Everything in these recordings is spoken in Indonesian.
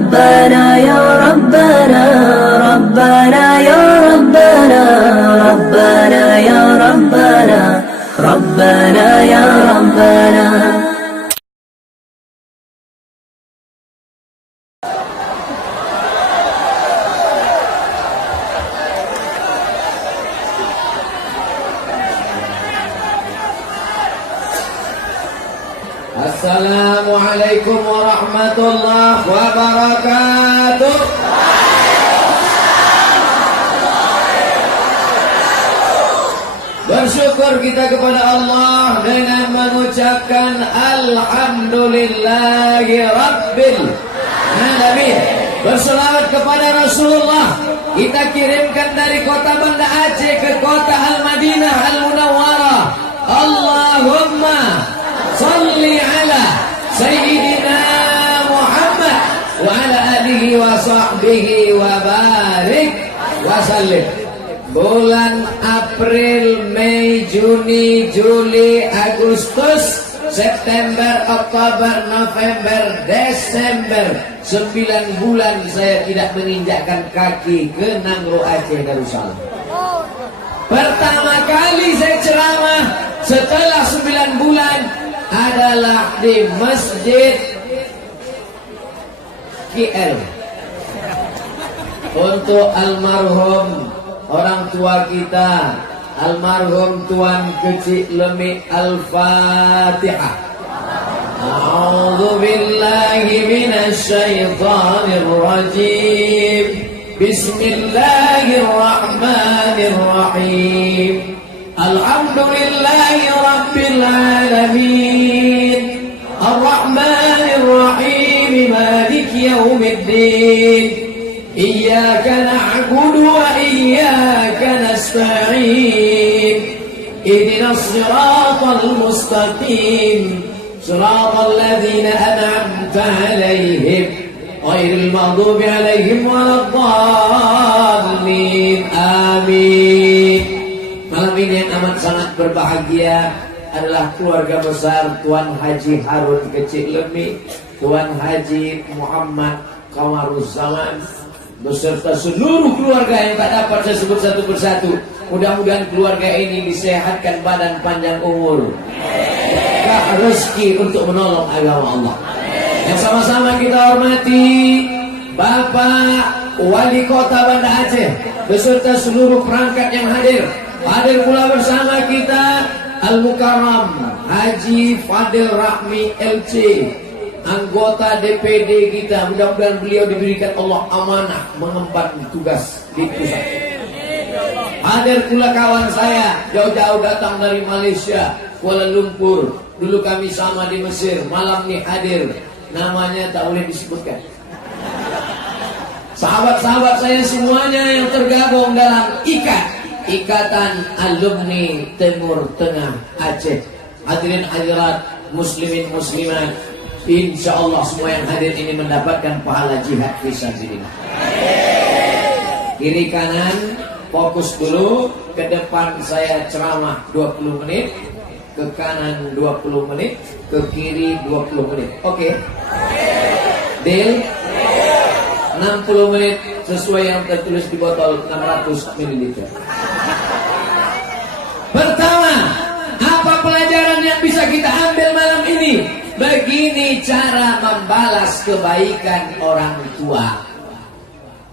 ربنا يا ربنا ربنا يا ربنا ربنا يا ربنا ربنا يا ربنا. Assalamualaikum warahmatullahi wabarakatuh. Bersyukur kita kepada Allah dengan mengucapkan Alhamdulillahi Rabbil Alamin. Berselawat kepada Rasulullah. Kita kirimkan dari kota Banda Aceh ke kota Al-Madinah Al-Munawwarah. Allahumma salli ala Sayyidina Muhammad wa ala alihi wa sahbihi wa barik wa sallim. Bulan April, Mei, Juni, Juli, Agustus, September, Oktober, November, Desember, 9 bulan saya tidak menginjakkan kaki ke Nangro Aceh Darussalam. Pertama kali saya ceramah setelah 9 bulan adalah di Masjid KL untuk almarhum orang tua kita, almarhum Tuan Kecik Lemik. Al-Fatihah. A'udzu billahi minasy syaithanir rajim. Bismillahirrahmanirrahim. Alhamdulillahi rabbil alamin. Ar-Rahmanir Rahim. Maliki yaumiddin. Iyyaka na'budu wa iyyaka nasta'in. Ihdinas siratal mustaqim. Siratal ladzina an'amta 'alaihim ghairil maghdubi 'alaihim waladdallin. Amin. Malam ini yang amat sangat berbahagia adalah keluarga besar Tuan Haji Harun Kecik Lemik, Tuan Haji Muhammad Kamaruzzaman, beserta seluruh keluarga yang tak dapat saya sebut satu persatu. Mudah-mudahan keluarga ini disehatkan badan, panjang umur, rezeki untuk menolong agama Allah. Yang sama-sama kita hormati Bapak Wali Kota Banda Aceh beserta seluruh perangkat yang hadir. Hadir pula bersama kita Al-Mukarram Haji Fadil Rahmi LC, anggota DPD kita. Mudah-mudahan beliau diberikan Allah amanah mengemban tugas di pusat. Hadir pula kawan saya jauh-jauh datang dari Malaysia, Kuala Lumpur. Dulu kami sama di Mesir, malam ini hadir. Namanya tak boleh disebutkan. Sahabat-sahabat saya semuanya yang tergabung dalam Ikatan Alumni Timur Tengah Aceh. Hadirin hadirat, muslimin muslimat, insyaallah semua yang hadir ini mendapatkan pahala jihad fisabilillah. Kiri kanan fokus dulu. Ke depan saya ceramah 20 menit, ke kanan 20 menit, ke kiri 20 menit. Oke? Deal? 60 menit sesuai yang tertulis di botol 600 ml. Pertama, apa pelajaran yang bisa kita ambil malam ini? Begini cara membalas kebaikan orang tua.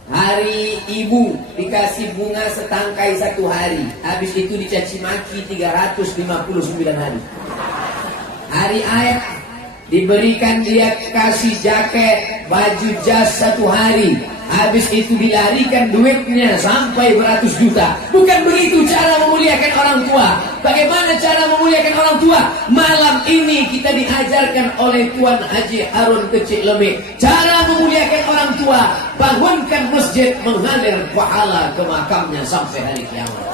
Hari ibu dikasih bunga setangkai 1 hari, habis itu dicaci maki 359 hari. Hari ayah diberikan dia kasih jaket, baju jas 1 hari, habis itu dilarikan duitnya sampai beratus juta. Bukan begitu cara memuliakan orang tua. Bagaimana cara memuliakan orang tua? Malam ini kita diajarkan oleh Tuan Haji Harun Kecik Lemik cara memuliakan orang tua. Bangunkan masjid, mengalir pahala ke makamnya sampai hari kiamat.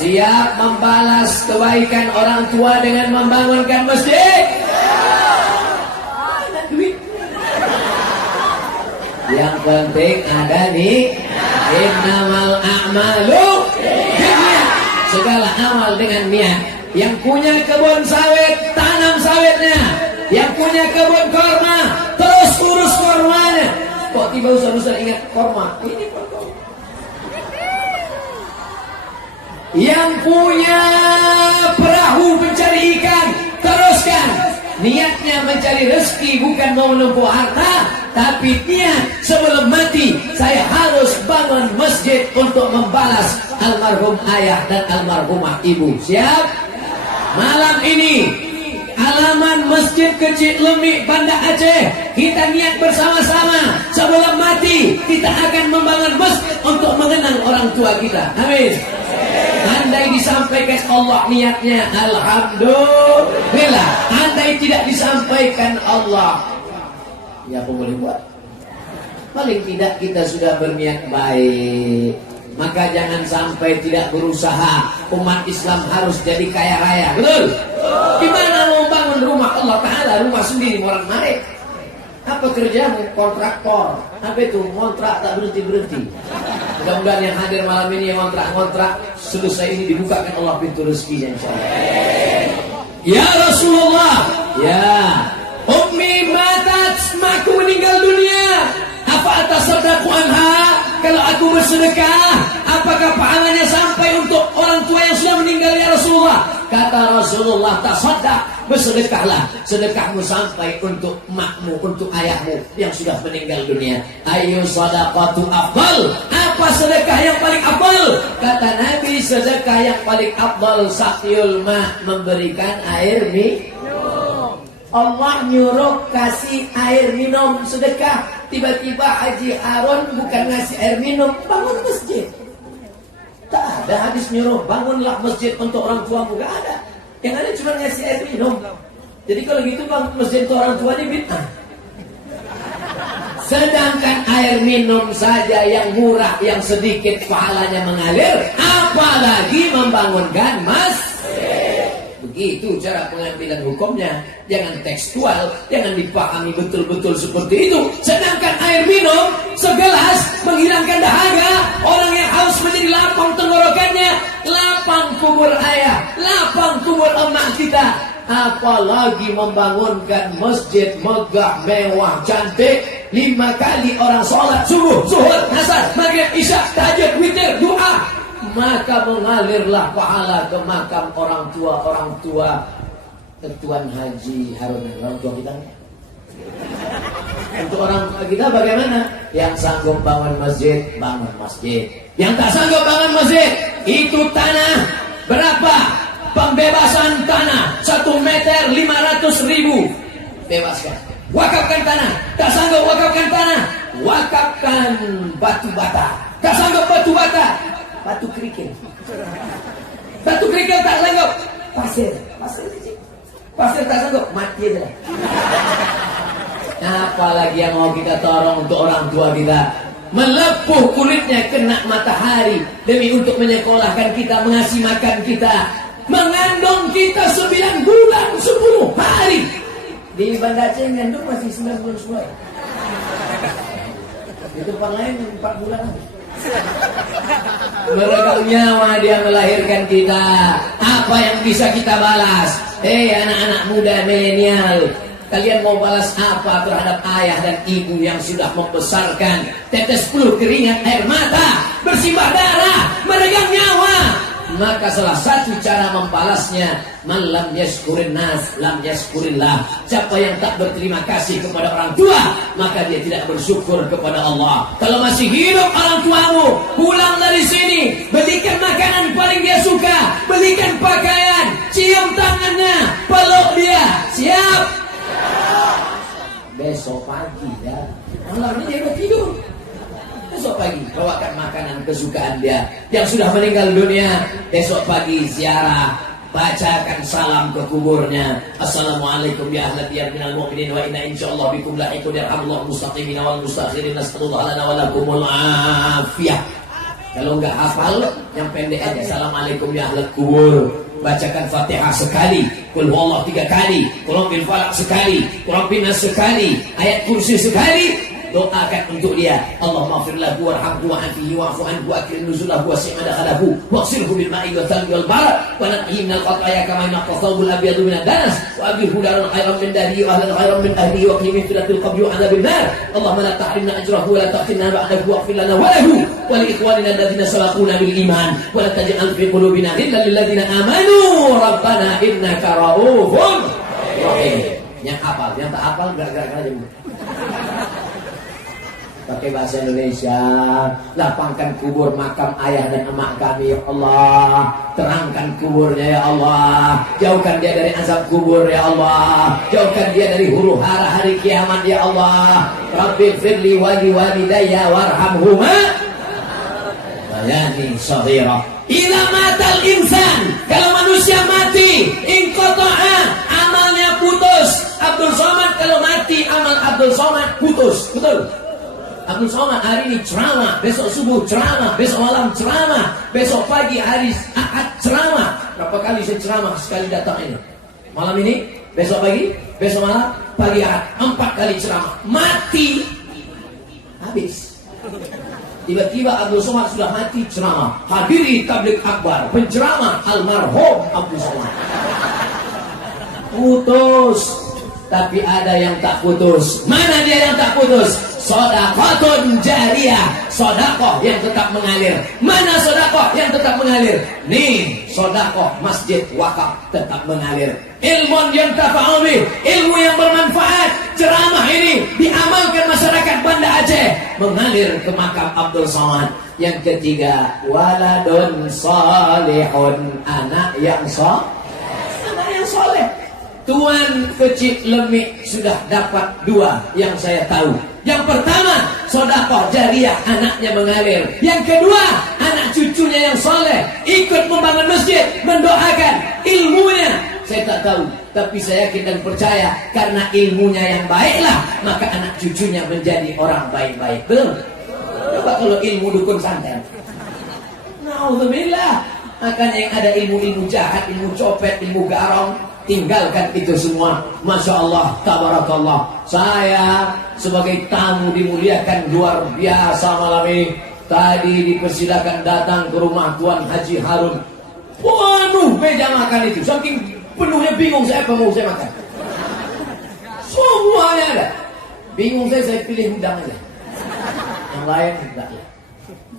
Siap membalas kebaikan orang tua dengan membangunkan masjid? Yang penting ada nih innamal a'malu binniyat. Segala amal dengan niat. Yang punya kebun sawit, tanam sawitnya. Yang punya kebun korma, terus urus korma. Tiba-tiba Ustaz ingat korma. Ini korma. Yang punya perahu mencari ikan, teruskan. Niatnya mencari rezeki, bukan mau menumpuk harta, tapi niat sebelum mati saya harus bangun masjid untuk membalas almarhum ayah dan almarhumah ibu. Siap? Malam ini halaman Masjid Kecil Lemik, Banda Aceh, kita niat bersama-sama sebelum mati kita akan membangun masjid untuk mengenang orang tua kita. Amin. Andai disampaikan Allah niatnya, alhamdulillah. Andai tidak disampaikan Allah, ya apa boleh buat? Paling tidak kita sudah berniat baik. Maka jangan sampai tidak berusaha. Umat Islam harus jadi kaya raya. Betul? Gimana mau bangun rumah Allah Ta'ala, rumah sendiri orang naik? Apa kerjamu? Kontraktor. Apa itu? Kontrak tak berhenti-berhenti. Mudah-mudahan yang hadir malam ini yang kontrak-kontrak selesai ini dibukakan Allah pintu rezekinya insyaallah. Ya Rasulullah, ya Ummi matat, aku meninggal dunia. Apa atas sedekah anha? Kalau aku bersedekah, apakah pahalanya sampai untuk orang tua yang sudah meninggal ya Rasulullah? Kata Rasulullah, tasaddaq, bersedekahlah. Sedekahmu sampai untuk emakmu, untuk ayahmu yang sudah meninggal dunia. Ayu sadaqatu afdal. Apa sedekah yang paling afdal? Kata Nabi, sedekah yang paling afdal saqyul ma, memberikan air minum. Allah nyuruh kasih air minum sedekah. Tiba-tiba Haji Harun bukan ngasih air minum, bangun masjid. Tak ada hadis nyuruh bangunlah masjid untuk orang tuamu, gak ada. Yang ada cuma ngasih air minum. Jadi kalau gitu bangun masjid untuk orang tua ini bid'ah. Sedangkan air minum saja yang murah, yang sedikit pahalanya mengalir, apalagi membangunkan masjid. Begitu cara pengambilan hukumnya. Jangan tekstual, jangan dipahami betul-betul seperti itu. Sedangkan air minum segelas menghilangkan dahaga. Orang yang haus menjadi lapang tenggorokannya, lapang kubur ayah, lapang kubur emak kita. Apalagi membangunkan masjid megah, mewah, cantik. 5 kali orang sholat subuh, zuhur, asar, maghrib, isya, tahajud, witir, doa. Maka mengalirlah pahala ke makam orang tua Tuan Haji Harun, orang tua kita. Untuk orang tua kita bagaimana? Yang sanggup bangun masjid, bangun masjid. Yang tak sanggup bangun masjid, itu tanah berapa? Pembebasan tanah 1 meter 500.000. Bebaskan. Wakafkan tanah. Tak sanggup wakafkan tanah, wakafkan batu bata. Tak sanggup batu bata, batu kerikil. Batu kerikil tak sanggup, pasir tak sanggup, mati aja. Apalagi yang mau kita tolong untuk orang tua kita, melepuh kulitnya kena matahari demi untuk menyekolahkan kita, mengasih makan kita, mengandung kita 9 bulan 10 hari. Di Banda Aceh ngandung masih 9 bulan 10 hari. Di tempat lain 4 bulan. Meregang nyawa dia melahirkan kita. Apa yang bisa kita balas? Anak-anak muda milenial, kalian mau balas apa terhadap ayah dan ibu yang sudah membesarkan, tetes peluh keringat air mata, bersimbah darah, meregang nyawa? Maka salah satu cara membalasnya, man lam yashkurin nas lam yashkurillah. Siapa yang tak berterima kasih kepada orang tua, maka dia tidak bersyukur kepada Allah. Kalau masih hidup orang tuamu, pulang dari sini, belikan makanan paling dia suka, belikan pakaian, cium tangannya, peluk dia. Siap? Besok pagi ya, malam ini dia udah tidur. Besok pagi bawakan makanan kesukaan dia yang sudah meninggal dunia. Besok pagi ziarah, bacakan salam ke kuburnya. Assalamualaikum ya ahla diyar minal mu'minin wa inna insyaallah bikum lahiqun yarhamullahu mustaqimin wal mustakhirin nasallallahu lana wa lakumul afiyah. Kalau enggak hafal yang pendek aja, assalamualaikum ya ahla kubur. Bacakan Fatihah sekali, Qul huwallahu 3 kali, Qul bil falaq sekali, Qul bin nas sekali, ayat kursi sekali. doakan untuk dia. Allahumma ighfir lahu warhamhu wa'afihi wa'fu anhu wa akrim nuzulahu wa si' madkhalahu waghsilhu bil ma'i wal thalji wal barad wa naqhi minal khataaya kama yanqqa thawbul abyadu minad danas wa abdilhu daran khairan min darihi wa ahlan khairan min ahlihi wa qini min fitnatil qabri wa 'adzabil nar. Allahumma la tahrimna ajrahu wa la taftinna ba'dahu waghfir lana wa lahu wa li ikhwanina alladhina sabaquna bil iman wa la taj'al fi qulubina ghillan lil ladzina amanu rabbana innaka ra'ufur rahim. Yang hafal, yang tak hafal gerak-gerak aja. Pakai bahasa Indonesia. Lapangkan kubur makam ayah dan emak kami ya Allah. Terangkan kuburnya ya Allah. Jauhkan dia dari azab kubur ya Allah. Jauhkan dia dari huru hara hari kiamat ya Allah. Rabbi firli wali walidayya warhamhuma bayani saghira. Ila matal insan, kalau manusia mati inqata'a, amalnya putus. Abdul Somad kalau mati, amal Abdul Somad putus. Betul? Abdul Somad hari ini ceramah, besok subuh ceramah, besok malam ceramah, besok pagi hari Ahad ceramah. Berapa kali saya ceramah sekali datang ini? Malam ini, besok pagi, besok malam, pagi Ahad. 4 kali ceramah. Mati, habis. Tiba-tiba Abdul Somad sudah mati ceramah. Hadiri tabligh akbar, penceramah almarhum Abdul Somad. Putus. Tapi ada yang tak putus. Mana dia yang tak putus? Shadaqatun jariyah, sedekah yang tetap mengalir. Mana sedekah yang tetap mengalir? Nih, sedekah masjid wakaf tetap mengalir. Ilmu yang tafa'umi, ilmu yang bermanfaat. Ceramah ini diamalkan masyarakat Banda Aceh, mengalir ke makam Abdul Somad. Yang ketiga, waladun salihun, anak yang soleh. Tuan Kecil Lemik sudah dapat 2 yang saya tahu. Yang pertama, sedekah jariyah, anaknya mengalir. Yang kedua, anak cucunya yang soleh ikut membangun masjid, mendoakan. Ilmunya saya tak tahu, tapi saya yakin dan percaya karena ilmunya yang baiklah, maka anak cucunya menjadi orang baik-baik. Betul? Coba kalau ilmu dukun santet. Naudzubillah. Makanya yang ada ilmu-ilmu jahat, ilmu copet, ilmu garong, tinggalkan itu semua. Masya Allah, tabarakallah. Saya sebagai tamu dimuliakan luar biasa malam ini. Tadi dipersilakan datang ke rumah Tuan Haji Harun. Penuh meja makan itu. Saking penuhnya bingung saya apa mau saya makan. Semuanya ada. Bingung saya pilih udang aja. Yang lain tidak.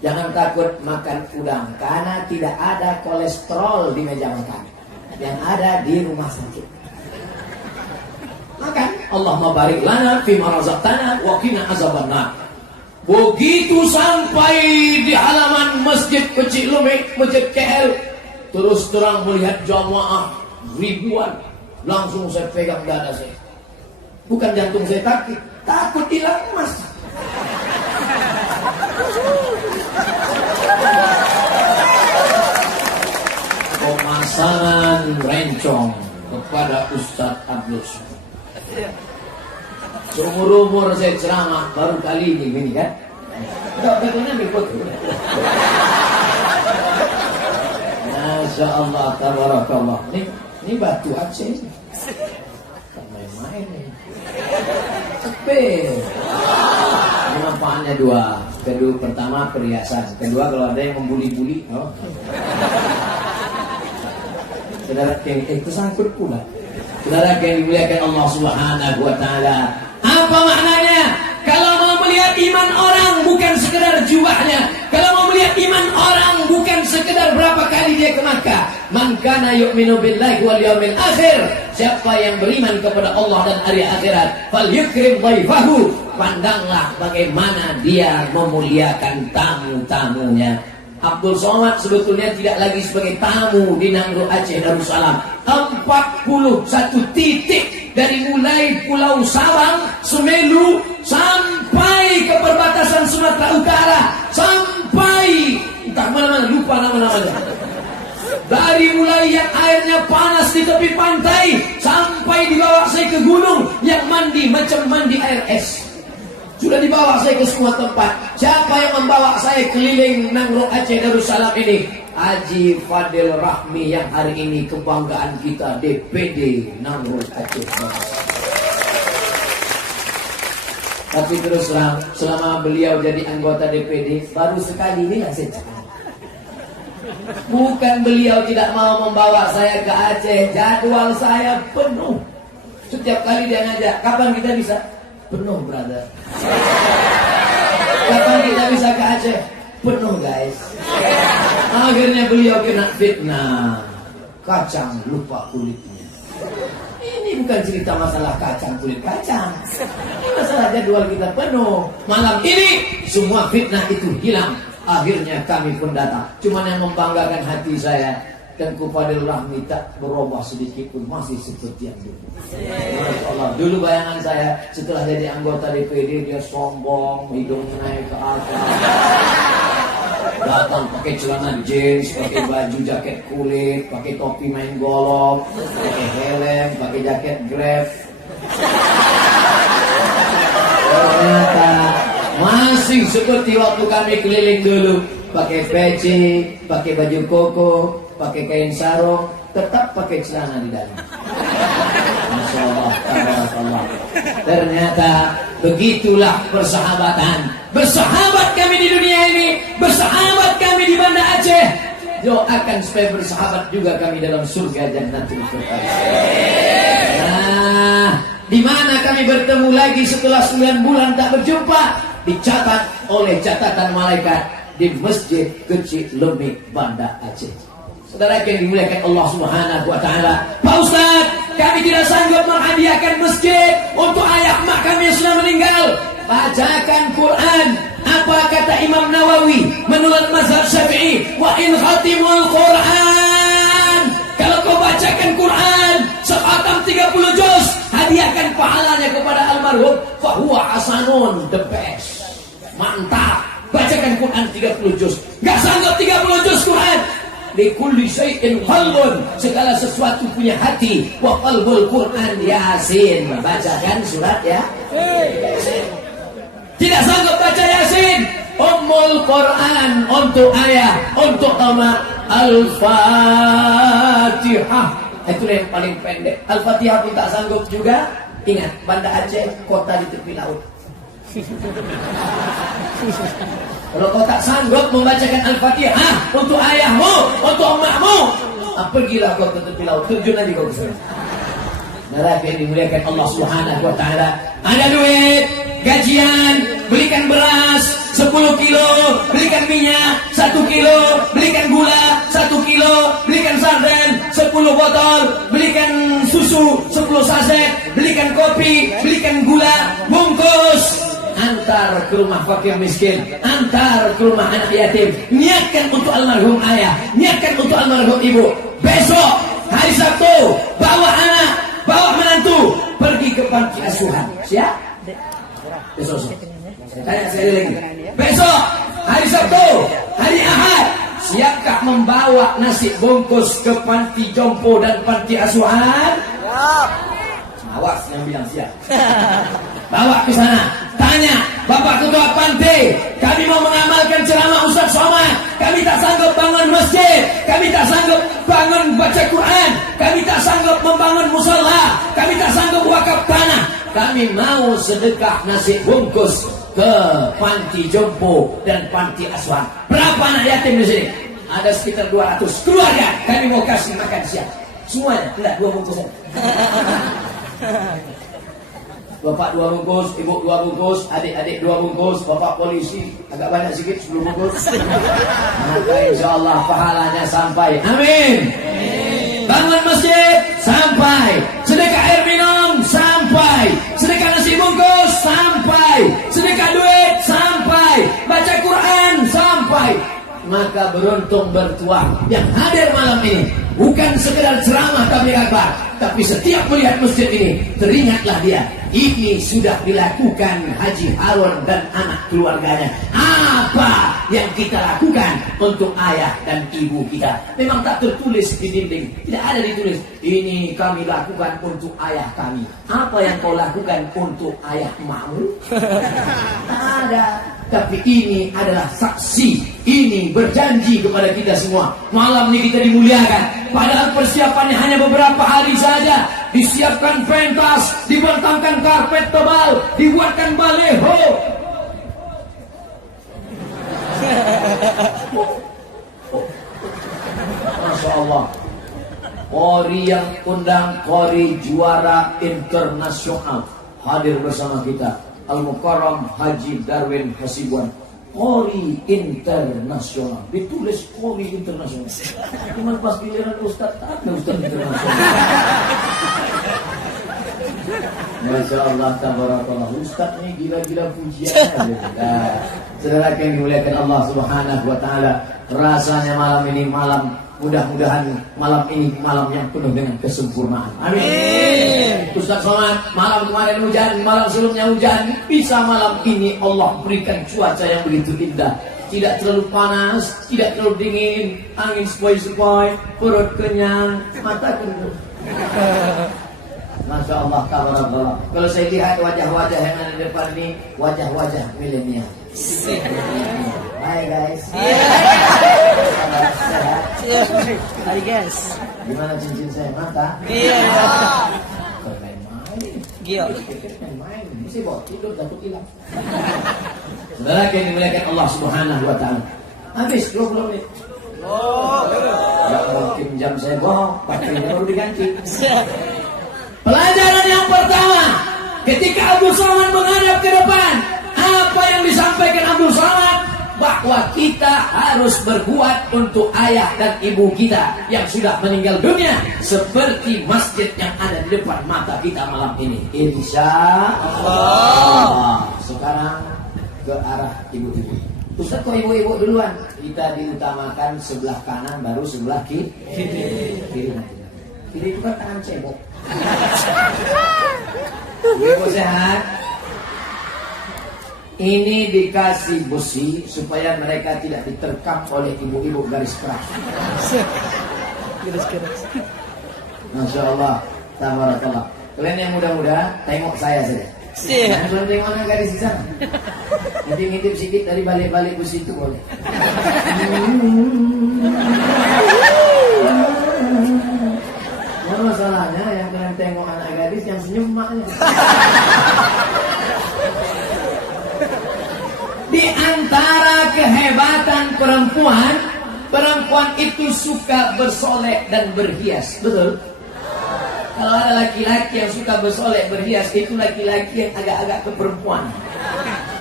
Jangan takut makan udang karena tidak ada kolesterol di meja makan. Yang ada di rumah sakit. Makan. Allahumma barik lana fima razaqtana wa qina azabannar. Begitu sampai di halaman Masjid Kecil Lemik, Masjid KL, terus terang melihat jamaah ribuan, langsung saya pegang dada saya. Bukan jantung saya takut hilang emas. Pemasangan rencong kepada Ustadz Abdul Somad. Seumur-umur saya ceramah baru kali ini kan? Enggak betulnya ambil foto. Masya Allah, tabarakallah. Ini batu Aceh. Bukan main-main nih. Cepet. Ini manfaatnya 2. Kedua, pertama perhiasan. Kedua, kalau ada yang membuli-buli, saudara yang itu sangkut pula. Saudara yang dimuliakan Allah Subhanahu wa taala. Apa maknanya? Kalau mau melihat iman orang bukan sekedar jubahnya. Kalau mau melihat iman orang bukan sekedar berapa kali dia ke Makkah. Man kana yu'minu billahi wal yawmil akhir. Siapa yang beriman kepada Allah dan hari akhirat, falyukrim dhaifahu. Pandanglah bagaimana dia memuliakan tamu-tamunya. Abdul Somad sebetulnya tidak lagi sebagai tamu di Nangro Aceh Darussalam. 41 titik dari mulai Pulau Sabang, Semelu sampai ke perbatasan Sumatera Utara, sampai entah mana-mana, lupa nama-namanya. Dari mulai yang airnya panas di tepi pantai sampai dibawa saya ke gunung yang mandi macam mandi air es. Sudah dibawa saya ke semua tempat. Siapa yang membawa saya keliling Nangro Aceh Darussalam ini? Haji Fadil Rahmi yang hari ini kebanggaan kita, DPD Nangro Aceh Darussalam. Tapi terus terang, selama beliau jadi anggota DPD, baru sekali ini saya. Bukan beliau tidak mau membawa saya ke Aceh, jadwal saya penuh. Setiap kali dia ngajak, kapan kita bisa? Penuh, brother. Kapan kita bisa ke Aceh? Penuh, guys. Akhirnya beliau kena fitnah. Kacang lupa kulitnya. Ini bukan cerita masalah kacang kulit kacang. Ini masalah jadwal kita penuh. Malam ini semua fitnah itu hilang. Akhirnya kami pun datang. Cuman yang membanggakan hati saya, dan Fadil Rahmi tak berubah sedikit pun, masih seperti yang dulu. Masya Allah. Dulu bayangan saya setelah jadi anggota DPD dia sombong, hidung naik ke atas, datang pakai celana jeans, pakai baju jaket kulit, pakai topi main golf, pakai helm, pakai jaket Grab. Ternyata masih seperti waktu kami keliling dulu, pakai peci, pakai baju koko, pakai kain sarung, tetap pakai celana di dalam. Masya Allah, tabarakallah. Ternyata begitulah persahabatan. Bersahabat kami di dunia ini, bersahabat kami di Banda Aceh. Doakan supaya bersahabat juga kami dalam surga Jannatul Firdaus. Nah, di mana kami bertemu lagi setelah 9 bulan tak berjumpa? Dicatat oleh catatan malaikat di Masjid Kecil Lemik Banda Aceh. Saudara yang dimuliakan Allah Subhanahu wa taala, Pak Ustaz, kami tidak sanggup menghadiahkan masjid untuk ayah mak kami yang sudah meninggal. Bacakan Quran. Apa kata Imam Nawawi menurut mazhab Syafi'i? Wa in khatimul Quran. Kalau kau bacakan Quran sekhatam 30 juz, hadiahkan pahalanya kepada almarhum, fa huwa hasanun, the best. Mantap. Bacakan Quran 30 juz. Enggak sanggup 30 juz Quran. Likulli syai'in qalbun, segala sesuatu punya hati. Wa qalbul Quran Yasin. Bacakan surat ya. Yasin. Tidak sanggup baca Yasin, Ummul Quran untuk ayah, untuk nama Al-Fatihah. Itu yang paling pendek. Al-Fatihah pun tak sanggup juga. Ingat, Banda Aceh kota di tepi laut. Kalau kau tak sanggup membacakan Al-Fatihah untuk ayahmu, untuk emakmu, pergilah kau ke tepi laut, terjun aja kau ke sana. Neraka yang dimuliakan Allah Subhanahu wa taala. Ada duit, gajian, belikan beras 10 kilo, belikan minyak 1 kilo, belikan gula 1 kilo, belikan sarden 10 botol, belikan susu 10 saset, belikan kopi, belikan gula, bungkus. Antar ke rumah fakir miskin, antar ke rumah anak yatim. Niatkan untuk almarhum ayah, niatkan untuk almarhum ibu. Besok hari Sabtu, bawa anak, bawa menantu pergi ke panti asuhan. Siap? Besok. Saya tanya sekali lagi. Besok hari Sabtu, hari Ahad, siapkah membawa nasi bungkus ke panti jompo dan panti asuhan? Siap. Awas yang bilang siap. Bawa ke sana. Tanya, Bapak Ketua Panti, kami mau mengamalkan ceramah Ustaz Somad. Kami tak sanggup bangun masjid, kami tak sanggup bangun baca Quran, kami tak sanggup membangun musola, kami tak sanggup wakaf tanah. Kami mau sedekah nasi bungkus ke panti jompo dan panti asuhan. Berapa anak yatim di sini? Ada sekitar 200 keluarga. Kami mau kasih makan siang. Semuanya, enggak 2 bungkus saja. Bapak 2 bungkus, ibu 2 bungkus, adik-adik 2 bungkus, bapak polisi agak banyak sedikit 10 bungkus. Maka insya Allah pahalanya sampai. Amin. Bangun masjid sampai, sedekah air minum sampai, sedekah nasi bungkus sampai, sedekah duit sampai, baca Quran sampai. Maka beruntung bertuah yang hadir malam ini. Bukan sekedar ceramah tabligh akbar, tapi setiap melihat masjid ini teringatlah dia, ini sudah dilakukan Haji Harun dan anak keluarganya. Apa yang kita lakukan untuk ayah dan ibu kita? Memang tak tertulis di dinding, tidak ada ditulis ini kami lakukan untuk ayah kami. Apa yang kau lakukan untuk ayah emakmu? Tak ada. Tapi ini adalah saksi, ini berjanji kepada kita semua. Malam ini kita dimuliakan, padahal persiapannya hanya beberapa hari saja. Disiapkan pentas, dibentangkan karpet tebal, dibuatkan baleho. Masya Allah. Qori yang undang, qori juara internasional hadir bersama kita, Al-Mukarram Haji Darwin Hasibuan. Qori internasional, ditulis qori internasional. Cuman pas giliran Ustaz, tak ada Ustaz internasional. Masya Allah, tabarakallah. Ustaz ini gila-gila pujian. Nah, saudara yang dimuliakan Allah Subhanahu wa Ta'ala, rasanya malam ini malam, mudah-mudahan malam ini malam yang penuh dengan kesempurnaan. Amin. Ustaz Somad, malam kemarin hujan, malam sebelumnya hujan, bisa malam ini Allah berikan cuaca yang begitu indah. Tidak terlalu panas, tidak terlalu dingin, angin sepoi-sepoi, perut kenyang, mata kendor. Masya Allah, tabarakallah. Kalau saya lihat wajah-wajah yang ada di depan ini, wajah-wajah milenial. Hai guys. Hai guys. Gimana cincin saya, mata? Iya. Main-main. Gila. Main-main. Mesti bawa tidur takut hilang. Saudara yang dimuliakan Allah Subhanahu wa Ta'ala. Habis 20 menit. Gak mungkin jam saya bohong, baterainya baru diganti. Pelajaran yang pertama, ketika Abdul Somad menghadap ke depan, apa yang disampaikan Abdul Somad? Bahwa kita harus berbuat untuk ayah dan ibu kita yang sudah meninggal dunia, seperti masjid yang ada di depan mata kita malam ini. Insya Allah. Sekarang ke arah ibu-ibu. Ustaz, kok ibu-ibu duluan? Kita diutamakan sebelah kanan, baru sebelah kiri. Kiri itu kan tangan cebok. Ibu sehat. Ini dikasih besi supaya mereka tidak diterkam oleh ibu-ibu garis keras. Garis keras. Masya Allah, tabarakallah. Kalian yang muda-muda, tengok saya saja. Jangan belum tengok anak gadis di sana. Nanti ngintip sedikit dari balik-balik besi itu boleh. Masalahnya yang kalian tengok anak gadis yang senyum maknya. Di antara kehebatan perempuan, perempuan itu suka bersolek dan berhias, betul? Kalau ada laki-laki yang suka bersolek berhias, itu laki-laki yang agak-agak keperempuan.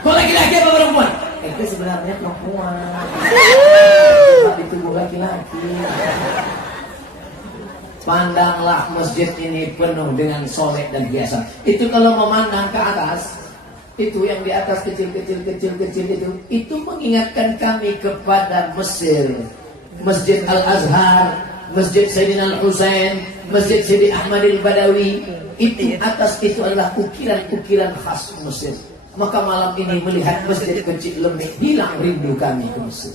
Kok laki-laki apa perempuan? Itu sebenarnya perempuan. Cuma di tubuh laki-laki. Pandanglah masjid ini penuh dengan solek dan hiasan. Itu kalau memandang ke atas, itu yang di atas kecil-kecil itu mengingatkan kami kepada Mesir. Masjid Al-Azhar, Masjid Sayyidina Al-Husain, Masjid Sidi Ahmad Al-Badawi. Itu atas itu adalah ukiran-ukiran khas Mesir. Maka malam ini melihat masjid kecil lemik, hilang rindu kami ke Mesir.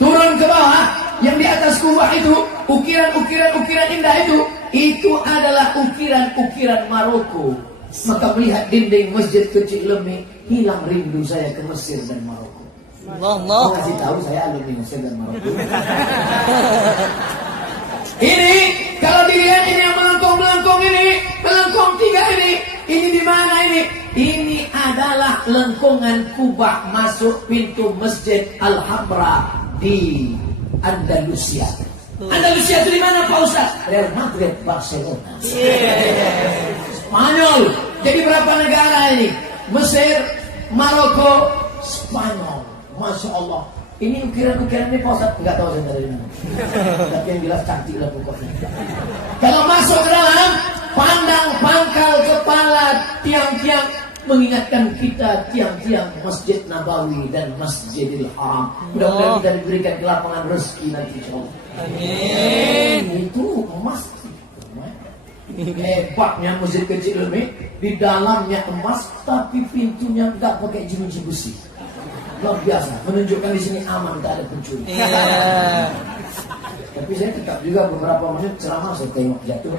Turun ke bawah, yang di atas kubah itu, ukiran indah itu adalah ukiran Maroko. Maka melihat dinding masjid kecil lemik, hilang rindu saya ke Mesir dan Maroko. Allah. Kasih tahu saya alumni Mesir dan Maroko. Ini kalau dilihat ini yang melengkung ini, melengkung 3 ini di mana ini? Ini adalah lengkungan kubah masuk pintu Masjid Al-Hamra di Andalusia. Andalusia itu di mana Pak Ustaz? Real Madrid, Barcelona. Spanyol. Jadi berapa negara ini? Mesir, Maroko, Spanyol. Masya Allah. Ini ukiran-ukiran ini Pak Ustaz nggak tahu saya dari mana. Tapi yang jelas cantik lah pokoknya. Kalau masuk ke dalam, pandang pangkal kepala tiang-tiang mengingatkan kita tiang-tiang Masjid Nabawi dan Masjidil Haram. Mudah-mudahan kita diberikan kelapangan rezeki nanti insyaallah. Amin. Itu emas. Hebatnya masjid kecil ini, di dalamnya emas tapi pintunya nggak pakai jeruji besi. Luar biasa, menunjukkan di sini aman, tak ada pencuri. Tapi saya tetap juga beberapa menit ceramah saya tengok jatuh.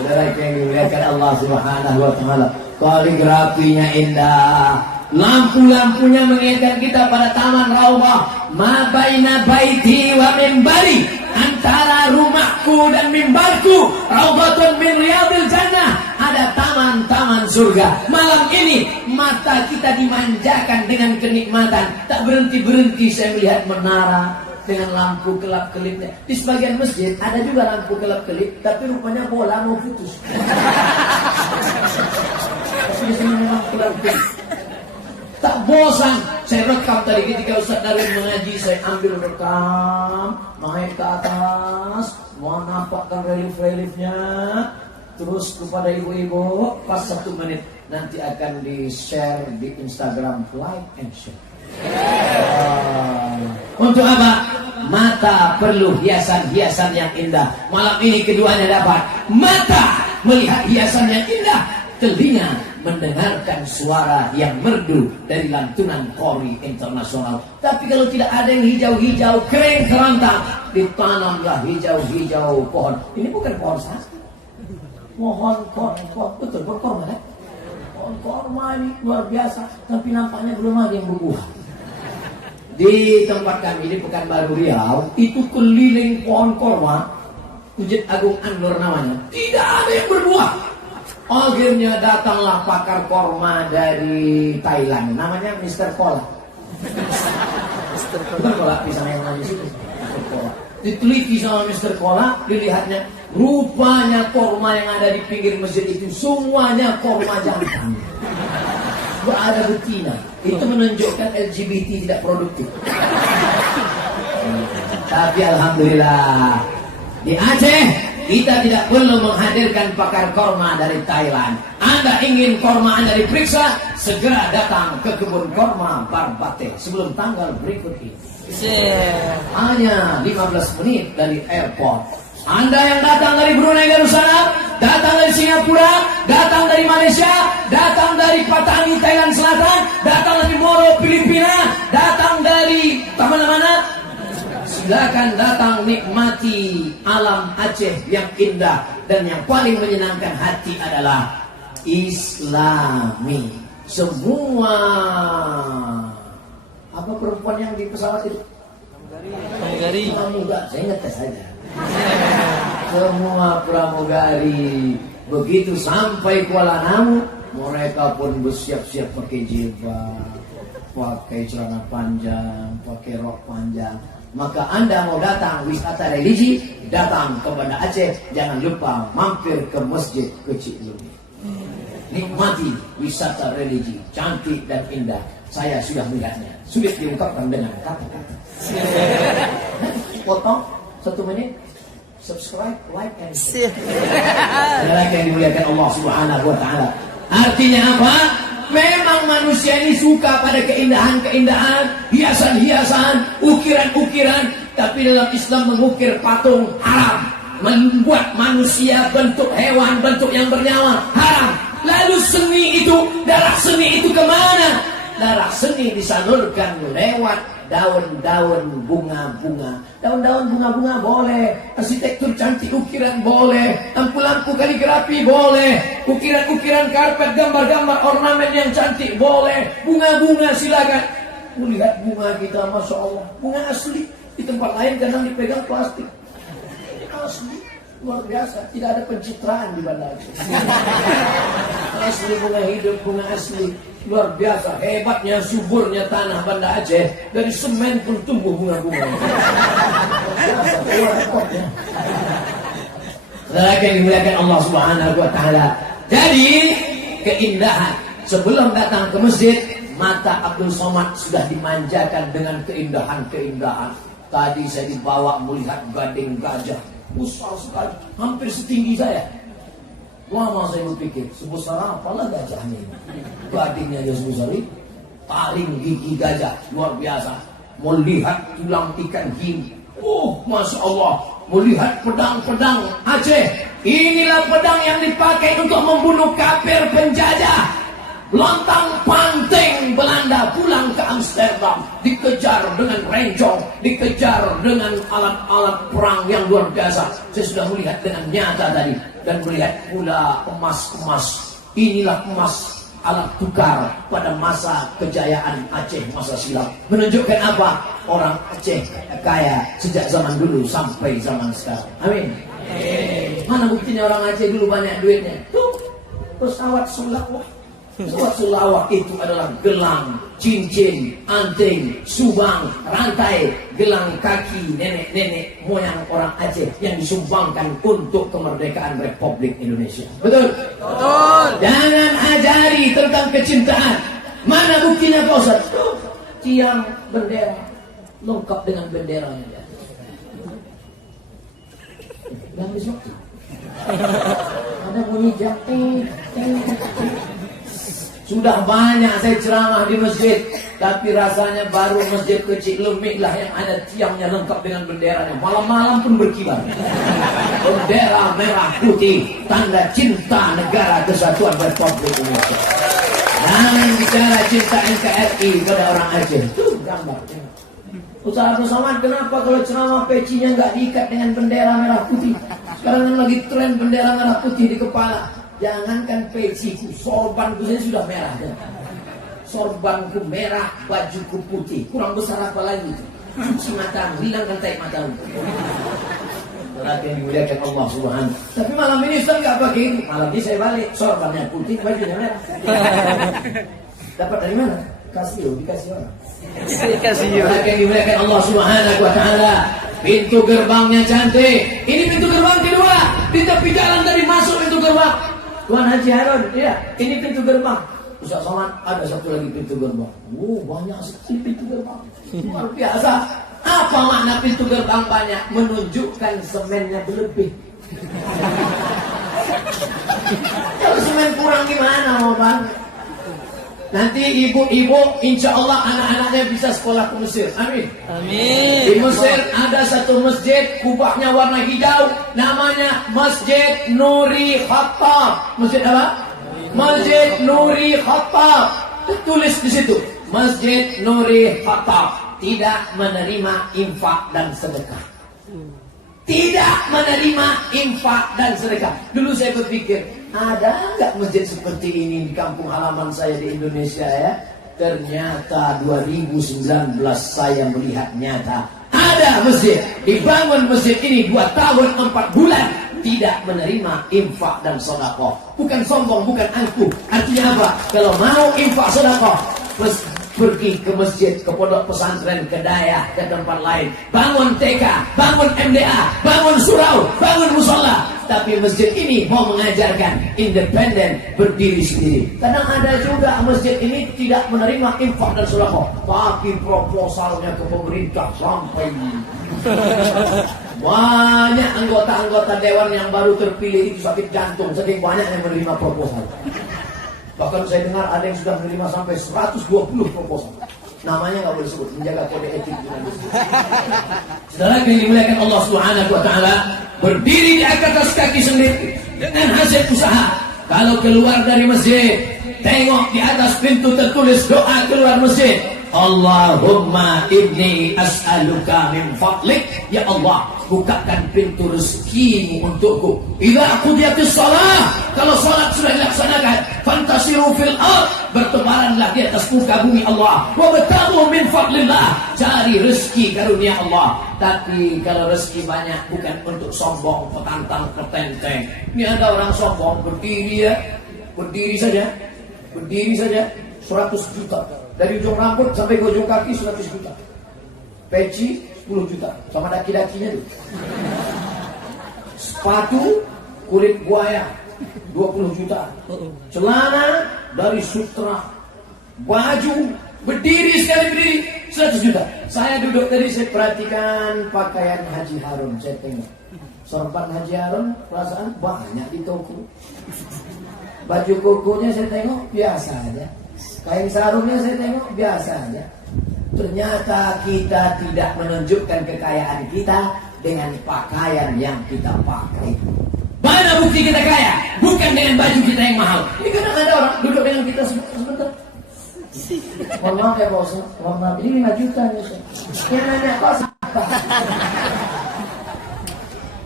Saudara yang dimuliakan Allah Subhanahu wa Ta'ala, kaligrafinya indah, lampu-lampunya mengingatkan kita pada taman Raubah, ma baina baiti wa minbari, antara rumahku dan mimbarku, raudhatun min riyadil jannah, ada taman-taman surga. Malam ini mata kita dimanjakan dengan kenikmatan. Tak berhenti-berhenti saya melihat menara dengan lampu kelap-kelipnya. Di sebagian masjid ada juga lampu kelap-kelip, tapi rupanya bola mau putus. Tapi di sini memang kelap-kelip. Tak bosan. Saya rekam tadi ketika Ustaz Darwin mengaji, saya ambil rekam, naik ke atas, mau nampakkan relief-reliefnya, terus kepada ibu-ibu, pas 1 menit nanti akan di-share di Instagram, like and share. Untuk apa? Mata perlu hiasan-hiasan yang indah. Malam ini keduanya dapat. Mata melihat hiasan yang indah, telinga mendengarkan suara yang merdu dari lantunan Kori internasional. Tapi kalau tidak ada yang hijau-hijau, kering kerontang, ditanamlah hijau-hijau pohon. Ini bukan pohon sapi, pohon betul, pohon korma kan? Pohon korma ini luar biasa, tapi nampaknya belum ada yang berbuah. Di tempat kami di Pekanbaru Riau itu keliling pohon korma, Masjid Agung An-Nur namanya, tidak ada yang berbuah. Akhirnya datanglah pakar korma dari Thailand, namanya Mr. Kola. Mr. Kola, pisang yang manis itu. Mr. Kola. Diteliti sama Mr. Kola, dilihatnya rupanya korma yang ada di pinggir masjid itu semuanya korma jantan. Berada betina. Itu menunjukkan LGBT tidak produktif. Tapi alhamdulillah di Aceh kita tidak perlu menghadirkan pakar korma dari Thailand. Anda ingin korma Anda diperiksa, segera datang ke kebun korma Barbate sebelum tanggal berikut ini. Hanya 15 menit dari airport. Anda yang datang dari Brunei Darussalam, datang dari Singapura, datang dari Malaysia, datang dari Patani Thailand Selatan, datang dari Moro Filipina, datang dari mana-mana, silakan datang nikmati alam Aceh yang indah. Dan yang paling menyenangkan hati adalah Islami. Semua apa perempuan yang di pesawat itu? Pramugari. Saya ngetes saja. Semua pramugari. Begitu sampai Kuala Namu, mereka pun bersiap-siap pakai jilbab, pakai celana panjang, pakai rok panjang. Maka Anda mau datang wisata religi, datang kepada Aceh, jangan lupa mampir ke masjid kecil ini. Nikmati wisata religi, cantik dan indah. Saya sudah melihatnya, sulit diungkapkan dengan kata-kata. Potong 1 menit, subscribe, like, and share. Lagi yang dimuliakan Allah Subhanahu wa Ta'ala. Artinya apa? Memang manusia ini suka pada keindahan-keindahan, hiasan-hiasan, ukiran-ukiran. Tapi dalam Islam mengukir patung haram. Membuat manusia bentuk hewan, bentuk yang bernyawa haram. Lalu seni itu, darah seni itu kemana? Darah seni disalurkan lewat daun-daun bunga-bunga. Daun-daun bunga-bunga boleh, arsitektur cantik ukiran boleh, lampu-lampu kaligrafi boleh, ukiran-ukiran karpet, gambar-gambar ornamen yang cantik boleh, bunga-bunga silakan. Lihat bunga kita, Masya Allah, bunga asli. Di tempat lain kadang dipegang plastik. Asli, luar biasa, tidak ada pencitraan di Banda Aceh. Asli bunga hidup, bunga asli. Luar biasa, hebatnya, suburnya tanah Banda Aceh. Dari semen pun tumbuh bunga-bunga. Lagi yang dimuliakan Allah Subhanahu wa Ta'ala. Jadi, keindahan. Sebelum datang ke masjid, mata Abdul Somad sudah dimanjakan dengan keindahan-keindahan. Tadi saya dibawa melihat gading gajah. Besar sekali, hampir setinggi saya. Lama saya berpikir, sebesar apalah gajahnya ini. Gadingnya aja sebesar ini. Taring gigi gajah, luar biasa. Melihat tulang ikan hiu. Oh, Masya Allah. Melihat pedang-pedang Aceh. Inilah pedang yang dipakai untuk membunuh kafir penjajah. Lontang panting Belanda pulang ke Amsterdam, dikejar dengan rencong, dikejar dengan alat-alat perang yang luar biasa. Saya sudah melihat dengan nyata tadi, dan melihat pula emas-emas. Inilah emas alat tukar pada masa kejayaan Aceh masa silam. Menunjukkan apa? Orang Aceh kaya sejak zaman dulu sampai zaman sekarang. Amin. Mana buktinya orang Aceh dulu banyak duitnya? Tuh, pesawat sulawak. Pesawat sulawak itu adalah gelang, cincin, anting, subang, rantai, gelang kaki nenek-nenek moyang orang Aceh yang disumbangkan untuk kemerdekaan Republik Indonesia. Betul? Betul. Jangan ajari tentang kecintaan. Mana buktinya Pak Ustaz? Tuh, tiang bendera lengkap dengan benderanya. Dan besok ada bunyi jam. Sudah banyak saya ceramah di masjid, tapi rasanya baru masjid kecil Lemik lah yang ada tiangnya lengkap dengan benderanya. Malam-malam pun berkibar. Bendera merah putih, tanda cinta negara kesatuan Republik Indonesia. Jangan bicara cinta NKRI pada orang Aceh. Tuh gambar. Ustaz Abdul Somad, kenapa kalau ceramah pecinya nggak diikat dengan bendera merah putih? Sekarang kan lagi tren bendera merah putih di kepala. Jangankan peciku, sorbanku saya sudah merah. Ya. Sorbanku merah, bajuku putih. Kurang besar apa lagi? Cuci matamu, hilangkan taik matamu. Berarti yang dimuliakan Allah Subhanahu. Tapi malam ini Ustaz nggak pakai itu. Malam ini saya balik, sorbannya putih, bajunya merah. Dapat dari mana? Kasih, dikasih orang. Berarti yang dimuliakan Allah Subhanahu wa Ta'ala. Pintu gerbangnya cantik. Ini pintu gerbang kedua. Di tepi jalan tadi masuk pintu gerbang. Tuan Haji Harun, iya, ini pintu gerbang. Ustaz Somad, ada satu lagi pintu gerbang. Banyak sekali pintu gerbang. Luar biasa. Apa makna pintu gerbang banyak? Menunjukkan semennya berlebih. Kalau semen kurang gimana mau bang? Nanti ibu-ibu insya Allah anak-anaknya bisa sekolah ke Mesir. Amin. Amin. Di Mesir ada satu masjid, kubahnya warna hijau, namanya Masjid Nuri Khattab. Masjid apa? Masjid Nuri Khattab. Tulis di situ, Masjid Nuri Khattab tidak menerima infak dan sedekah. Tidak menerima infak dan sedekah. Dulu saya berpikir, ada nggak masjid seperti ini di kampung halaman saya di Indonesia ya? Ternyata 2019 saya melihat nyata ada masjid. Dibangun masjid ini 2 tahun 4 bulan tidak menerima infak dan sedekah. Bukan sombong, bukan angkuh. Artinya apa? Kalau mau infak sedekah, pergi ke masjid, ke pondok pesantren, ke daya, ke tempat lain. Bangun TK, bangun MDA, bangun surau, bangun musola. Tapi masjid ini mau mengajarkan independen, berdiri sendiri. Kadang ada juga masjid ini tidak menerima infak dan sedekah, tapi proposalnya ke pemerintah sampai banyak anggota-anggota dewan yang baru terpilih itu sakit jantung, saking banyak yang menerima proposal. Bahkan saya dengar ada yang sudah menerima sampai 120 proposal. Namanya nggak boleh sebut, menjaga kode etik. Saudara yang dimuliakan Allah Subhanahu wa Ta'ala, berdiri di atas kaki sendiri dengan hasil usaha. Kalau keluar dari masjid, tengok di atas pintu tertulis doa keluar masjid. Allahumma inni as'aluka min fadlik. Ya Allah, bukakan pintu rezekimu untukku. Idza qudiyatis shalah, kalau salat sudah dilaksanakan, fantasiru fil ard, bertebaranlah di atas muka bumi Allah. Wa batamu min fadlillah, cari rezeki karunia Allah. Tapi kalau rezeki banyak bukan untuk sombong, petantang, petenteng. Ini ada orang sombong berdiri ya, berdiri saja 100 juta. Dari ujung rambut sampai ke ujung kaki 100 juta. Peci 10 juta. Sama daki-dakinya tuh. Sepatu kulit buaya 20 juta. Celana dari sutra. Baju berdiri 100 juta. Saya duduk tadi, saya perhatikan pakaian Haji Harun. Saya tengok sorban Haji Harun, perasaan banyak di toko. Baju kokonya saya tengok biasa aja. Kain sarungnya saya tengok biasa aja. Ternyata kita tidak menunjukkan kekayaan kita dengan pakaian yang kita pakai. Mana bukti kita kaya? Bukan dengan baju kita yang mahal. Ini kadang ada orang duduk dengan kita sebentar. Mohon maaf ya bos, mohon maaf, ini 5 juta nih. Yang nanya kos apa?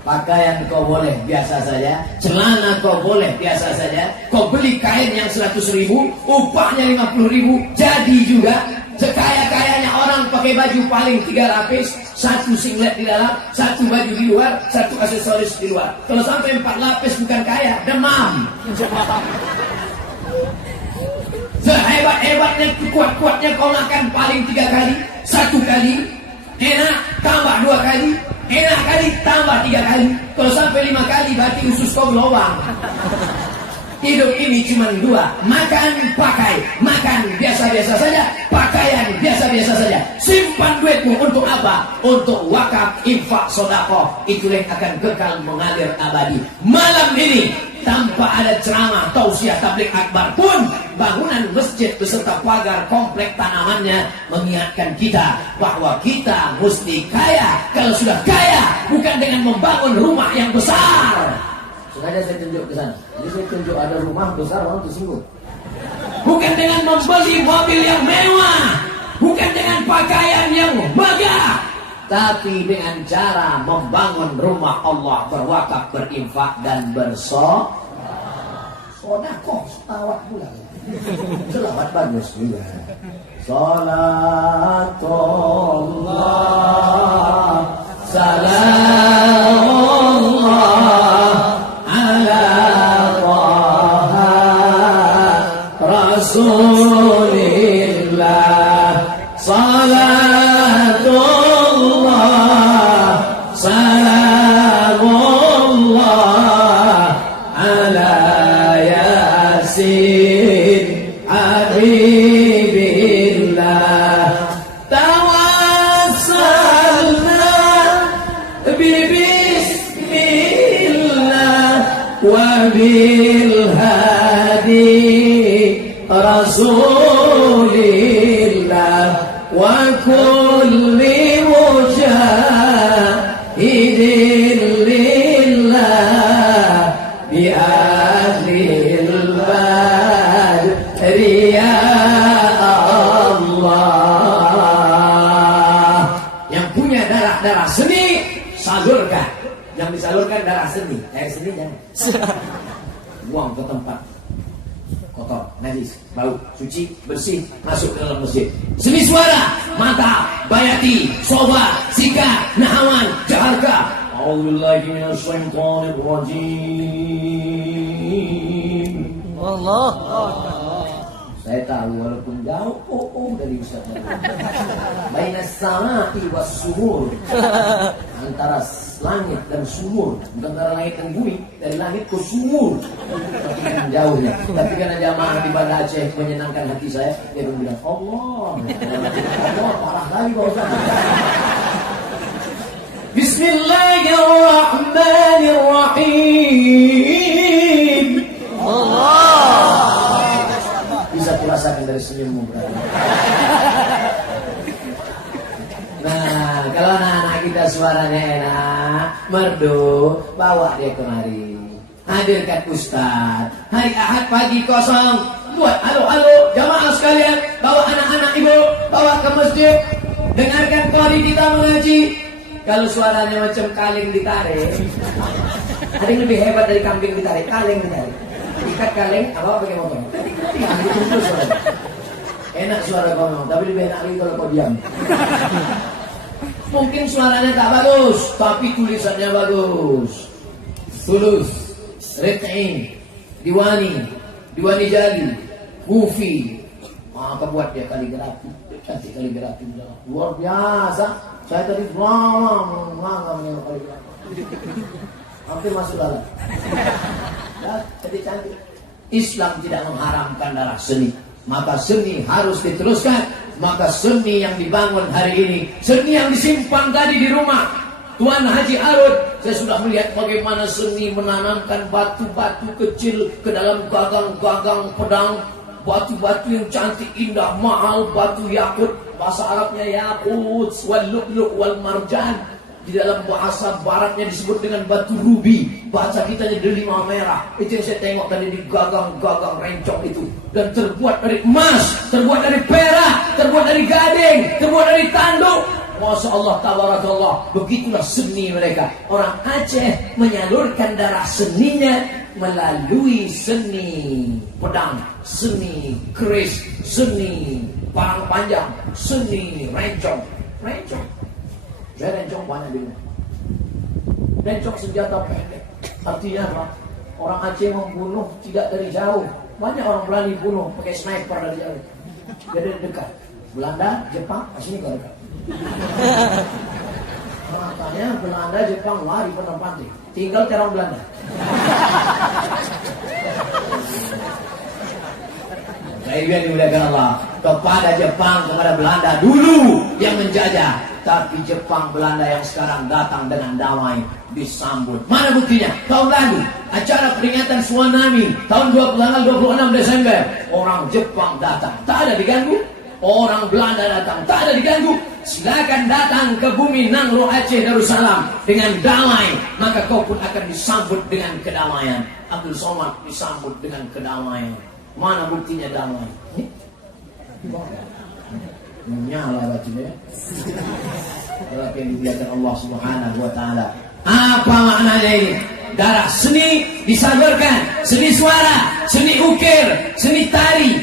Pakaian kau boleh biasa saja, celana kau boleh biasa saja. Kau beli kain yang 100.000, upahnya 50.000, jadi juga. Sekaya-kayanya orang pakai baju paling 3 lapis, 1 singlet di dalam, 1 baju di luar, 1 aksesoris di luar. Kalau sampai 4 lapis bukan kaya, demam. Sehebat-hebatnya, kuat-kuatnya kau makan paling 3 kali, 1 kali, enak, tambah 2 kali, enak kali, tambah 3 kali. Kalau sampai 5 kali, berarti usus kau berlubang. Hidup ini cuma 2, makan, pakai. Makan biasa-biasa saja, pakaian biasa-biasa saja. Simpan duitmu untuk apa? Untuk wakaf, infak, sedekah. Itu yang akan kekal mengalir abadi. Malam ini tanpa ada ceramah, tausiah, tabligh akbar pun, bangunan masjid beserta pagar komplek tanamannya mengingatkan kita bahwa kita mesti kaya. Kalau sudah kaya, bukan dengan membangun rumah yang besar. Sengaja saya tunjuk ke sana. Jadi saya tunjuk ada rumah besar, orang tersinggung. Bukan dengan membeli mobil yang mewah, bukan dengan pakaian yang megah, tapi dengan cara membangun rumah Allah, berwakaf, berinfak dan bersedekah. Selawat pula. Selawat bagus juga. Salatullah, salamullah ala Taha Rasulillah. Salatullah, salamullah ala Yasin Habibillah. Tawassalna bismillah wa bil hadi Rasulillah wa kulli mujahidin lillah bi ahlil badri ya Allah. Yang punya darah-darah seni, salurkan. Yang disalurkan darah seni, air seni jangan. Buang ke tempat kotor, najis, bau, suci, bersih, masuk ke dalam masjid. Seni suara, mata, bayati, soba, sika, nahawan, jaharka. A'udzubillahi minasyaitonir rajim. Allah. Saya tahu walaupun jauh dari Ustaz. Bainas sama'i was sumur. Antara langit dan sumur, bukan antara langit dan bumi, dari langit ke sumur. Tapi kan jauhnya. Tapi karena jamaah di Banda Aceh menyenangkan hati saya, dia pun bilang Allah. Allah parah lagi Pak Ustaz. Bismillahirrahmanirrahim. Allah. Bisa kurasakan dari senyummu berarti. Nah, kalau anak-anak kita suaranya enak, merdu, bawa dia kemari. Hadirkan Ustaz. Hari Ahad pagi kosong, buat halo-halo jamaah sekalian, bawa anak-anak ibu, bawa ke masjid, dengarkan qari kita mengaji. Kalau suaranya macam kaleng ditarik, ada yang lebih hebat dari kambing ditarik, kaleng ditarik. Ikat kaleng, apa pakai motor? Enak suara kau memang, tapi lebih enak lagi kalau kau diam. Mungkin suaranya tak bagus, tapi tulisannya bagus. Tulus, Retain, Diwani Jali, Kufi. Maka buat dia kaligrafi, cantik kaligrafi, luar biasa. Saya tadi lama menengok kaligrafi, hampir masuk dalam. Jadi cantik. Islam tidak mengharamkan darah seni, maka seni harus diteruskan. Maka seni yang dibangun hari ini, seni yang disimpan tadi di rumah Tuan Haji Arud, saya sudah melihat bagaimana seni menanamkan batu-batu kecil ke dalam gagang-gagang pedang, batu-batu yang cantik, indah, mahal, batu yakut, bahasa Arabnya yakut, wal lu'lu' wal marjan. Di dalam bahasa baratnya disebut dengan batu rubi, bahasa kitanya delima merah. Itu yang saya tengok tadi di gagang-gagang rencong itu. Dan terbuat dari emas, terbuat dari perak, terbuat dari gading, terbuat dari tanduk. Masya Allah, tabarakallah. Begitulah seni mereka. Orang Aceh menyalurkan darah seninya melalui seni pedang, seni keris, seni parang panjang, seni rencong. Saya rencong banyak di rumah. Rencong senjata pendek. Artinya apa? Orang Aceh membunuh tidak dari jauh. Banyak orang berani bunuh pakai sniper dari jauh. Jadi dekat. Belanda, Jepang, sini gak dekat. Makanya Belanda, Jepang lari pantai. Tinggal terang Belanda. Saya dimuliakan Allah. Kepada Jepang, kepada Belanda dulu yang menjajah. Tapi Jepang, Belanda yang sekarang datang dengan damai disambut. Mana buktinya? Tahun lalu acara peringatan tsunami tahun 26 Desember. Orang Jepang datang, tak ada diganggu. Orang Belanda datang, tak ada diganggu. Silakan datang ke bumi Nangro Aceh Darussalam dengan damai, maka kau pun akan disambut dengan kedamaian. Abdul Somad disambut dengan kedamaian. Mana buktinya damai? Menyala bajunya. Kalau yang dibiarkan Allah Subhanahu wa taala. Apa maknanya ini? Darah seni disalurkan, seni suara, seni ukir, seni tari.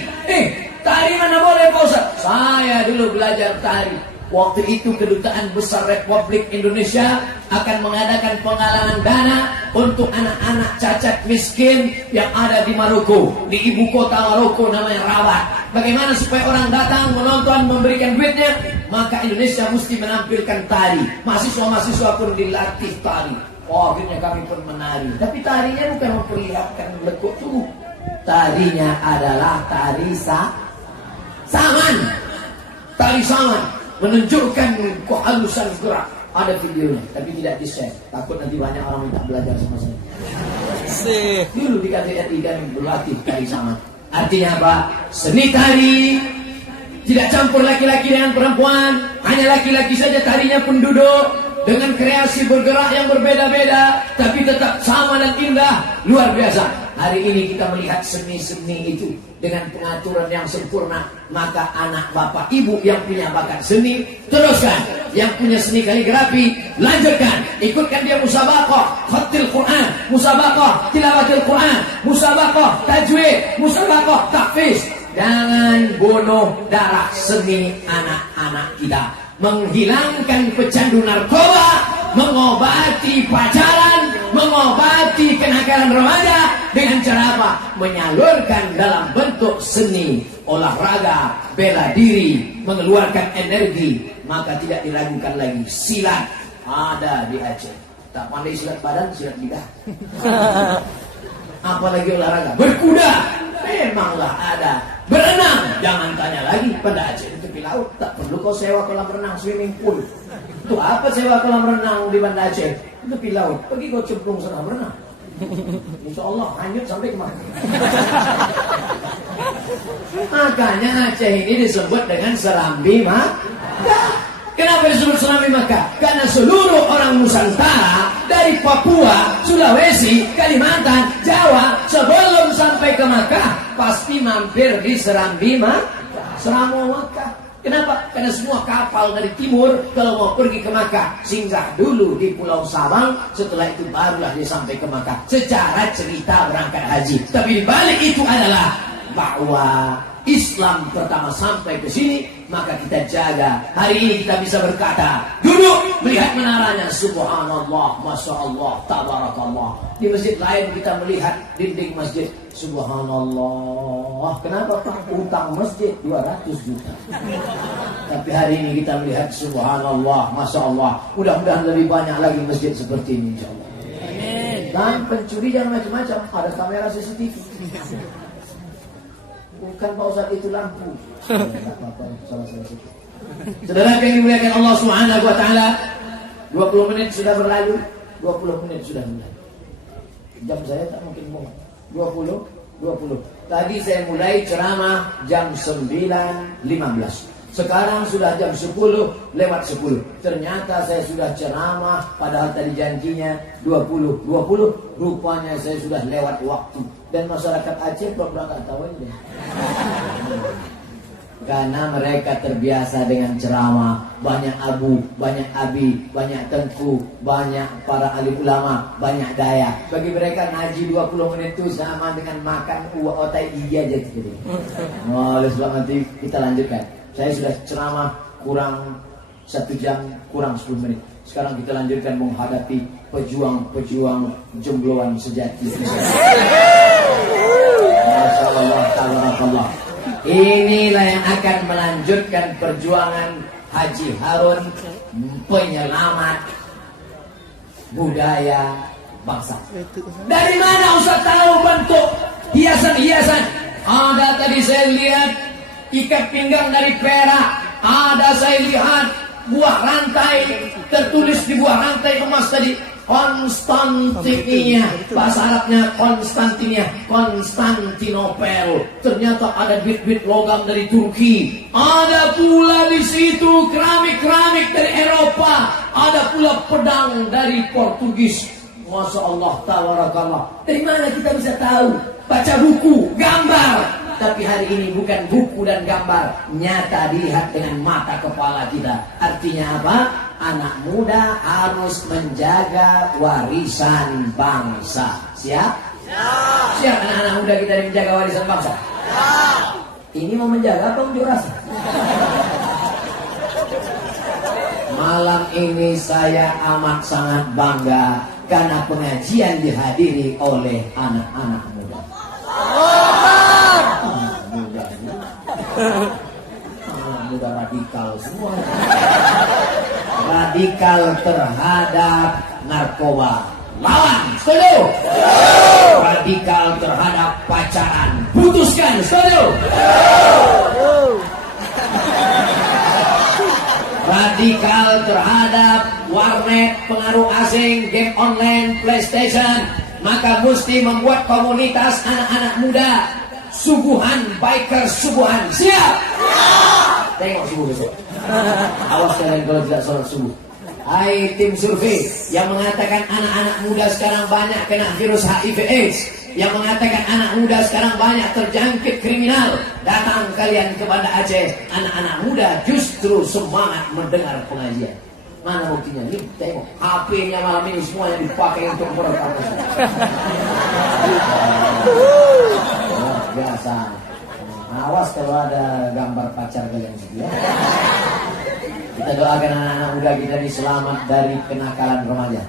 Tari mana boleh Pak Ustaz? Saya dulu belajar tari. Waktu itu Kedutaan Besar Republik Indonesia akan mengadakan penggalangan dana untuk anak-anak cacat miskin yang ada di Maroko, di ibu kota Maroko namanya Rabat. Bagaimana supaya orang datang menonton, memberikan duitnya? Maka Indonesia mesti menampilkan tari. Mahasiswa-mahasiswa pun dilatih tari. Oh, akhirnya kami pun menari. Tapi tarinya bukan memperlihatkan lekuk tubuh. Tarinya adalah tari saman. Tari saman menunjukkan kehalusan gerak. Ada videonya, tapi tidak di-share. Takut nanti banyak orang minta belajar sama saya. Dulu di KTRI kami berlatih tari saman. Artinya apa? Seni tari tidak campur laki-laki dengan perempuan. Hanya laki-laki saja tarinya pun duduk. Dengan kreasi bergerak yang berbeda-beda, tapi tetap sama dan indah. Luar biasa. Hari ini kita melihat seni-seni itu dengan pengaturan yang sempurna. Maka anak bapak ibu yang punya bakat seni, teruskan. Yang punya seni kaligrafi, lanjutkan. Ikutkan dia musabaqah khatil Quran, musabaqah tilawatil Quran, musabaqah tajwid, musabaqah tahfiz. Jangan bunuh darah seni anak-anak kita. Menghilangkan pecandu narkoba, mengobati pacaran, mengobati kenakalan remaja dengan cara apa? Menyalurkan dalam bentuk seni, olahraga, bela diri, mengeluarkan energi. Maka tidak diragukan lagi, silat ada di Aceh. Tak pandai silat badan, silat lidah. Apalagi olahraga, berkuda memanglah ada. Berenang, jangan tanya lagi. Pada Aceh di tepi laut tak perlu kau sewa kolam renang, swimming pool. Itu apa sewa kolam renang di Banda Aceh? Di tepi laut, pergi kau cemplung sana berenang. Insya Allah hanyut sampai kemana. Makanya Aceh ini disebut dengan Serambi Makkah. Kenapa disebut Serambi Makkah? Karena seluruh orang Nusantara dari Papua, Sulawesi, Kalimantan, Jawa sebelum sampai ke Makkah pasti mampir di Serambi Makkah. Serambi Makkah. Kenapa? Karena semua kapal dari timur kalau mau pergi ke Makkah singgah dulu di Pulau Sabang, setelah itu barulah dia sampai ke Makkah. Secara cerita berangkat haji. Tapi di balik itu adalah bahwa Islam pertama sampai ke sini, maka kita jaga. Hari ini kita bisa berkata, duduk melihat menaranya, subhanallah, masya Allah, tabarakallah. Di masjid lain kita melihat dinding masjid, subhanallah. Kenapa Pak? Utang masjid 200 juta. Tapi hari ini kita melihat subhanallah, masya Allah. Mudah-mudahan lebih banyak lagi masjid seperti ini, insya Allah. Dan pencuri jangan macam-macam, ada kamera CCTV. Bukan Pak Ustaz itu lampu. Saudara yang dimuliakan Allah Subhanahu wa taala, 20 menit sudah berlalu, 20 menit sudah mulai. Jam saya tak mungkin bohong. 20. Tadi saya mulai ceramah jam 9.15. Sekarang sudah jam 10 lewat 10. Ternyata saya sudah ceramah padahal tadi janjinya 20. Rupanya saya sudah lewat waktu. Dan masyarakat Aceh belum nggak tahu ini. Karena mereka terbiasa dengan ceramah, banyak abu, banyak abi, banyak tengku, banyak para alim ulama, banyak daya. Bagi mereka ngaji 20 menit itu sama dengan makan otak gigi aja gitu. Oleh sebab nanti kita lanjutkan. Saya sudah ceramah kurang 1 jam, kurang 10 menit. Sekarang kita lanjutkan menghadapi pejuang-pejuang jombloan sejati. Masya Allah, tabarakallah. Inilah yang akan melanjutkan perjuangan Haji Harun, penyelamat budaya bangsa. Dari mana Ustaz tahu bentuk hiasan-hiasan? Ada tadi saya lihat ikat pinggang dari perak. Ada saya lihat buah rantai, tertulis di buah rantai emas tadi Konstantinia, bahasa Arabnya Konstantinia, Konstantinopel. Ternyata ada bit-bit logam dari Turki. Ada pula di situ keramik-keramik dari Eropa. Ada pula pedang dari Portugis. Masya Allah, tabarakallah. Dari mana kita bisa tahu? Baca buku, gambar. Tapi hari ini bukan buku dan gambar, nyata dilihat dengan mata kepala kita. Artinya apa? Anak muda harus menjaga warisan bangsa. Siap? Siap. Siap anak-anak muda kita menjaga warisan bangsa? Siap. Ini mau menjaga apa unjuk rasa? Malam ini saya amat sangat bangga karena pengajian dihadiri oleh anak-anak muda. Muda radikal semua. Radikal terhadap narkoba, lawan, setuju? Radikal terhadap pacaran, putuskan, setuju? Radikal terhadap warnet, pengaruh asing, game online, PlayStation, maka mesti membuat komunitas anak-anak muda. Subuhan, biker subuhan. Siap? Tengok subuh besok. Awas kalian kalau tidak sholat subuh. Hai tim survei yang mengatakan anak-anak muda sekarang banyak kena virus HIV/AIDS, yang mengatakan anak muda sekarang banyak terjangkit kriminal. Datang kalian ke Banda Aceh. Anak-anak muda justru semangat mendengar pengajian. Mana buktinya? Nih, tengok HP-nya malam ini semua yang dipakai untuk merekam. Biasa. Awas kalau ada gambar pacar kalian gitu ya. Kita doakan anak-anak muda kita ini selamat dari kenakalan remaja.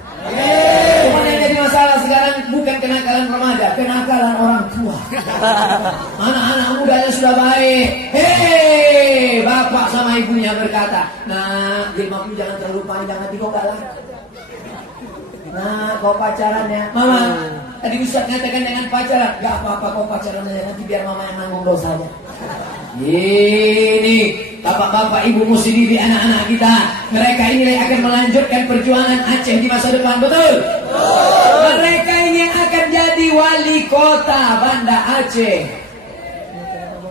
Cuman yang jadi masalah sekarang bukan kenakalan remaja, kenakalan orang tua. Anak-anak mudanya sudah baik. Hei, bapak sama ibunya berkata, nah, jilbabmu jangan terlalu panjang, nanti kau galak. Nah, kau pacaran ya, mama. Tadi Ustaz katakan dengan pacaran, gak apa-apa kau pacaran aja, nanti biar mama yang nanggung dosanya. Ini bapak-bapak ibu mesti didik anak-anak kita. Mereka ini yang akan melanjutkan perjuangan Aceh di masa depan, betul? Mereka ini yang akan jadi wali kota Banda Aceh.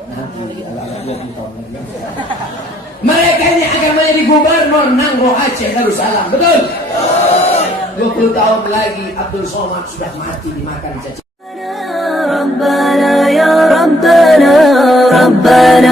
Nanti agak-agak 20 tahun lagi. Mereka ini akan menjadi gubernur Nangro Aceh Darussalam, betul? 20 tahun lagi Abdul Somad sudah mati dimakan cacing. ربنا يا ربنا ربنا